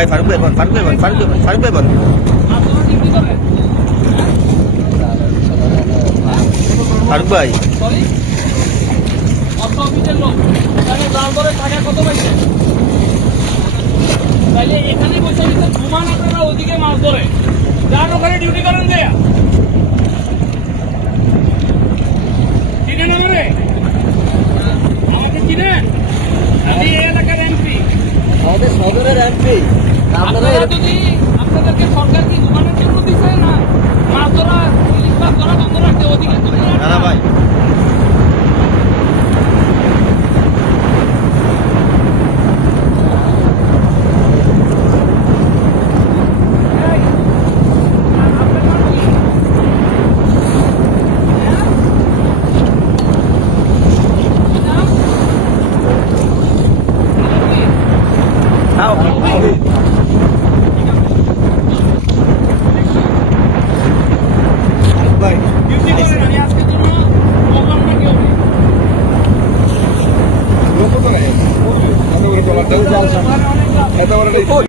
ভাই ফারুক ভাই বল, ফারুক ভাই বল, ফারুক ভাই বল। ফারুক ভাই এখানে বসে ঘুমান আপনারা ওদিকে মাছ ধরে যার ওখানে ডিউটি করেন দেয়া চিনেন আমাকে চিনেন? আমি এই এলাকার এমপি, আমাদের সদরের এমপি। আপনারা যদি আপনাদেরকে সরকার কি ঘুমানোর জন্য দিচ্ছে না মাছ ধরা ইলিশ মাছ ধরা বন্ধ রাখতে ওদিকে না ভাই ভাই ডিউটি করেন আমি আজকের জন্য বললাম না কেউ এত বড়